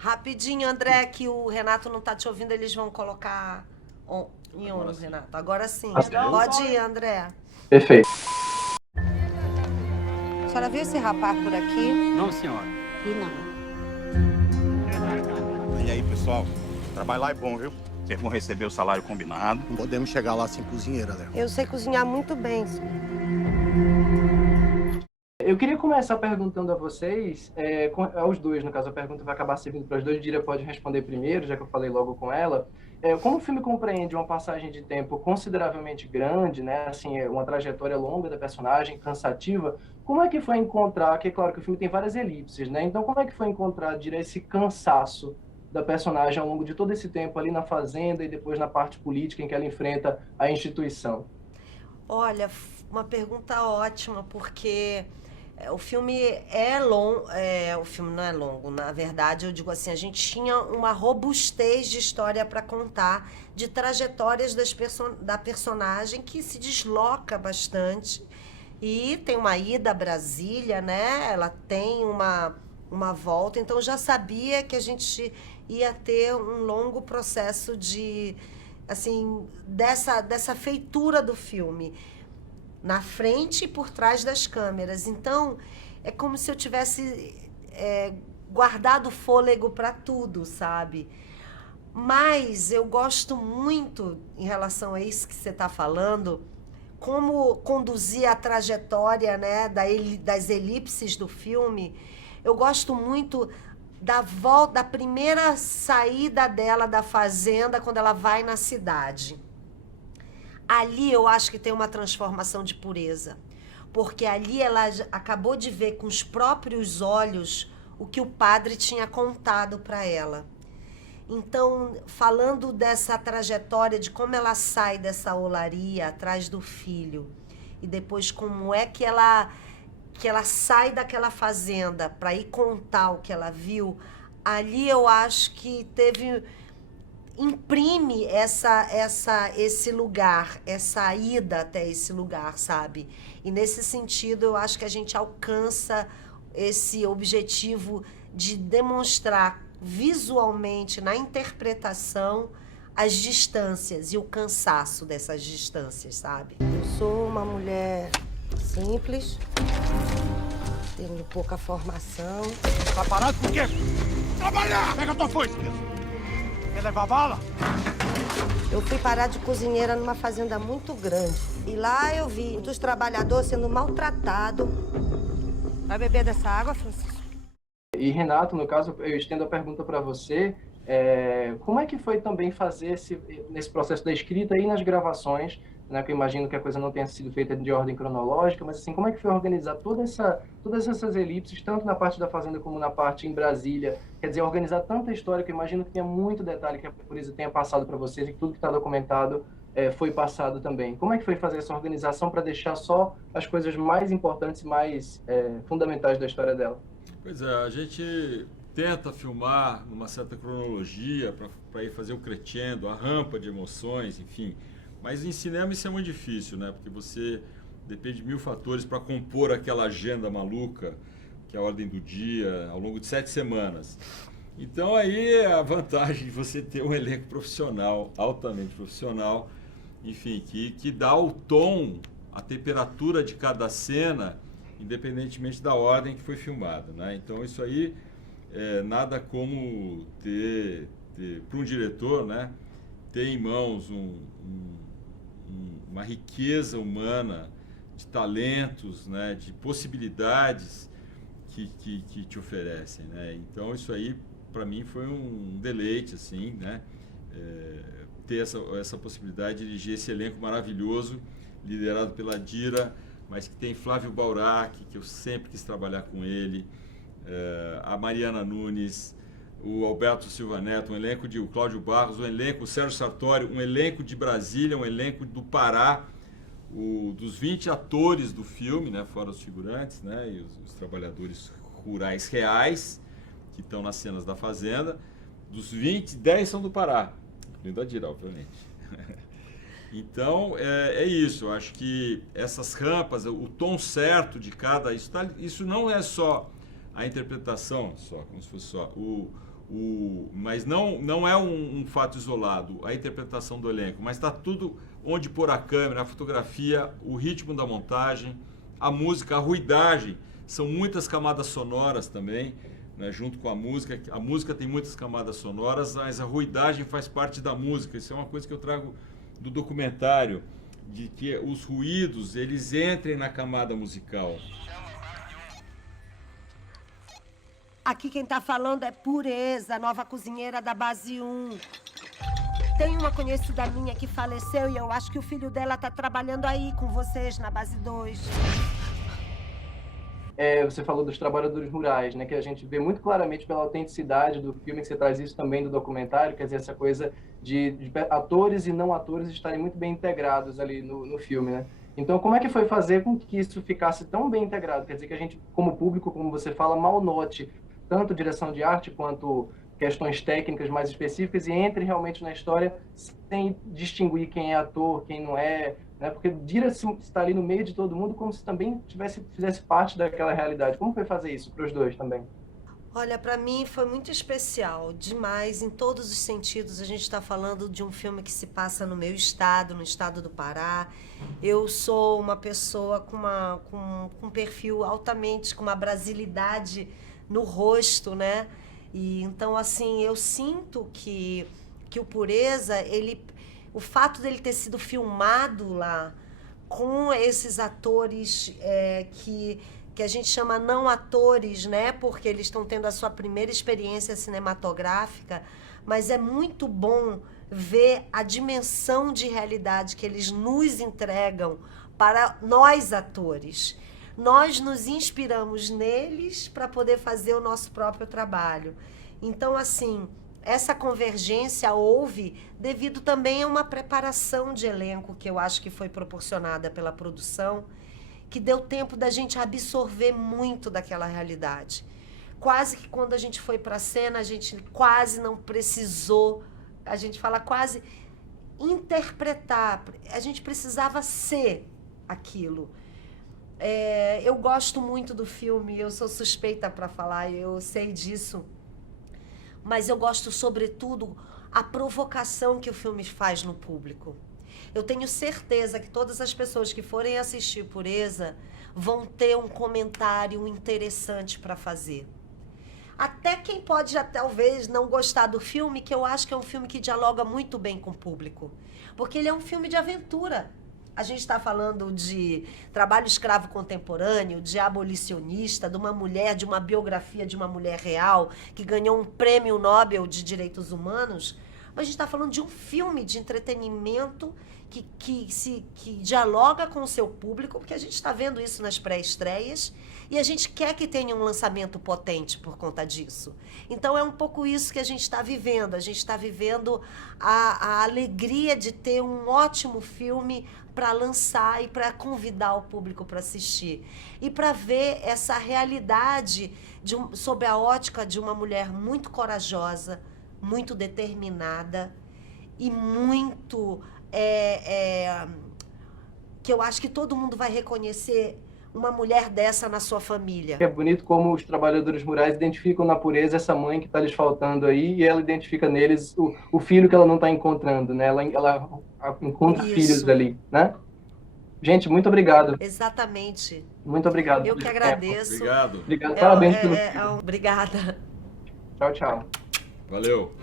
Rapidinho, André, que o Renato não tá te ouvindo, eles vão colocar em on, Renato. Agora sim. Pode ir, André. Perfeito. A senhora viu esse rapaz por aqui? Não, senhora. E não. E aí, pessoal, o trabalho lá é bom, viu? Vocês vão receber o salário combinado. Não podemos chegar lá sem cozinheira, Léo. Eu sei cozinhar muito bem, senhor. Eu queria começar perguntando a vocês, aos dois, no caso, a pergunta vai acabar servindo para os dois, Dira pode responder primeiro, já que eu falei logo com ela. Como o filme compreende uma passagem de tempo consideravelmente grande, né, assim, uma trajetória longa da personagem, cansativa, como é que foi encontrar, que é claro que o filme tem várias elipses, né, então como é que foi encontrar, Dira, esse cansaço da personagem ao longo de todo esse tempo ali na fazenda e depois na parte política em que ela enfrenta a instituição? Olha, uma pergunta ótima, porque o filme é longo, o filme não é longo, na verdade, eu digo assim, a gente tinha uma robustez de história para contar, de trajetórias da personagem que se desloca bastante e tem uma ida a Brasília, né? Ela tem uma volta, então eu já sabia que a gente ia ter um longo processo de, assim, dessa feitura do filme na frente e por trás das câmeras. Então, é como se eu tivesse guardado fôlego para tudo, sabe? Mas eu gosto muito, em relação a isso que você está falando, como conduzir a trajetória, né, das elipses do filme. Eu gosto muito da volta, da primeira saída dela da fazenda, quando ela vai na cidade. Ali eu acho que tem uma transformação de pureza, porque ali ela acabou de ver com os próprios olhos o que o padre tinha contado para ela. Então, falando dessa trajetória de como ela sai dessa olaria atrás do filho e depois como é que ela sai daquela fazenda para ir contar o que ela viu, ali eu acho que imprime esse lugar, essa ida até esse lugar, sabe? E nesse sentido, eu acho que a gente alcança esse objetivo de demonstrar visualmente, na interpretação, as distâncias e o cansaço dessas distâncias, sabe? Eu sou uma mulher simples, tenho pouca formação. Tá parado por quê? Trabalhar! Pega a tua foice! Quer levar bala? Eu fui parar de cozinheira numa fazenda muito grande. E lá eu vi muitos trabalhadores sendo maltratados. Vai beber dessa água, Francisco? E Renato, no caso, eu estendo a pergunta para você, como é que foi também fazer nesse processo da escrita e nas gravações, né, que eu imagino que a coisa não tenha sido feita de ordem cronológica, mas assim, como é que foi organizar todas essas elipses, tanto na parte da fazenda como na parte em Brasília, quer dizer, organizar tanta história que eu imagino que tenha muito detalhe que a polícia tenha passado para vocês e que tudo que está documentado foi passado também. Como é que foi fazer essa organização para deixar só as coisas mais importantes e mais fundamentais da história dela? Pois é, a gente tenta filmar numa certa cronologia para ir fazer o crescendo, a rampa de emoções, enfim. Mas em cinema isso é muito difícil, né? Porque você depende de mil fatores para compor aquela agenda maluca, que é a ordem do dia, ao longo de 7 semanas. Então aí é a vantagem de você ter um elenco profissional, altamente profissional, enfim, que dá o tom, a temperatura de cada cena, independentemente da ordem que foi filmada, né? Então isso aí nada como ter para um diretor, né, ter em mãos uma riqueza humana de talentos, né, de possibilidades que te oferecem, né? Então isso aí para mim foi um deleite, assim, né, ter essa possibilidade de dirigir esse elenco maravilhoso, liderado pela Dira, mas que tem Flávio Baurac, que eu sempre quis trabalhar com ele, a Mariana Nunes, o Alberto Silva Neto, um elenco o Cláudio Barros, um elenco, o Sérgio Sartori, um elenco de Brasília, um elenco do Pará, dos 20 atores do filme, né, fora os figurantes, né, e os trabalhadores rurais reais, que estão nas cenas da fazenda, dos 20, 10 são do Pará, incluindo a Dira, obviamente. Então, é isso, eu acho que essas rampas, o tom certo de cada... Isso não é só a interpretação, como se fosse só o Mas não é um fato isolado, a interpretação do elenco, mas está tudo onde pôr a câmera, a fotografia, o ritmo da montagem, a música, a ruidagem. São muitas camadas sonoras também, né, junto com a música. A música tem muitas camadas sonoras, mas a ruidagem faz parte da música. Isso é uma coisa que eu trago do documentário, de que os ruídos, eles entrem na camada musical. Aqui quem tá falando é Pureza, nova cozinheira da Base 1. Tem uma conhecida minha que faleceu e eu acho que o filho dela tá trabalhando aí com vocês na Base 2. Você falou dos trabalhadores rurais, né, que a gente vê muito claramente pela autenticidade do filme, que você traz isso também do documentário, quer dizer, essa coisa de atores e não atores estarem muito bem integrados ali no filme, né? Então, como é que foi fazer com que isso ficasse tão bem integrado? Quer dizer, que a gente, como público, como você fala, mal note tanto direção de arte quanto questões técnicas mais específicas e entre realmente na história sem distinguir quem é ator, quem não é, né? Porque Dira-se está ali no meio de todo mundo como se também fizesse parte daquela realidade. Como foi fazer isso para os dois também? Olha, para mim foi muito especial, demais, em todos os sentidos. A gente está falando de um filme que se passa no meu estado, no estado do Pará. Eu sou uma pessoa com um perfil altamente, com uma brasilidade no rosto, né? E então, assim, eu sinto que o Pureza, o fato dele ter sido filmado lá com esses atores que a gente chama não atores, né? Porque eles estão tendo a sua primeira experiência cinematográfica, mas é muito bom ver a dimensão de realidade que eles nos entregam para nós atores. Nós nos inspiramos neles para poder fazer o nosso próprio trabalho. Então, assim, essa convergência houve devido também a uma preparação de elenco que eu acho que foi proporcionada pela produção, que deu tempo da gente absorver muito daquela realidade. Quase que quando a gente foi para a cena, a gente quase não precisou, a gente fala quase interpretar, a gente precisava ser aquilo. Eu gosto muito do filme, eu sou suspeita para falar, eu sei disso, mas eu gosto, sobretudo, a provocação que o filme faz no público. Eu tenho certeza que todas as pessoas que forem assistir Pureza vão ter um comentário interessante para fazer. Até quem pode já talvez não gostar do filme, que eu acho que é um filme que dialoga muito bem com o público, porque ele é um filme de aventura. A gente está falando de trabalho escravo contemporâneo, de abolicionista, de uma mulher, de uma biografia de uma mulher real que ganhou um prêmio Nobel de Direitos Humanos. Mas a gente está falando de um filme de entretenimento que dialoga com o seu público, porque a gente está vendo isso nas pré-estreias e a gente quer que tenha um lançamento potente por conta disso. Então é um pouco isso que a gente está vivendo. A gente está vivendo a alegria de ter um ótimo filme para lançar e para convidar o público para assistir. E para ver essa realidade sob a ótica de uma mulher muito corajosa, muito determinada e muito... que eu acho que todo mundo vai reconhecer uma mulher dessa na sua família. É bonito como os trabalhadores rurais identificam na Pureza essa mãe que está lhes faltando aí, e ela identifica neles o filho que ela não está encontrando, né? Ela encontra filhos ali, né? Gente, muito obrigado. Exatamente. Muito obrigado. Eu que agradeço. Obrigado. Obrigado. Parabéns pelo filme. Obrigada. Tchau, tchau. Valeu.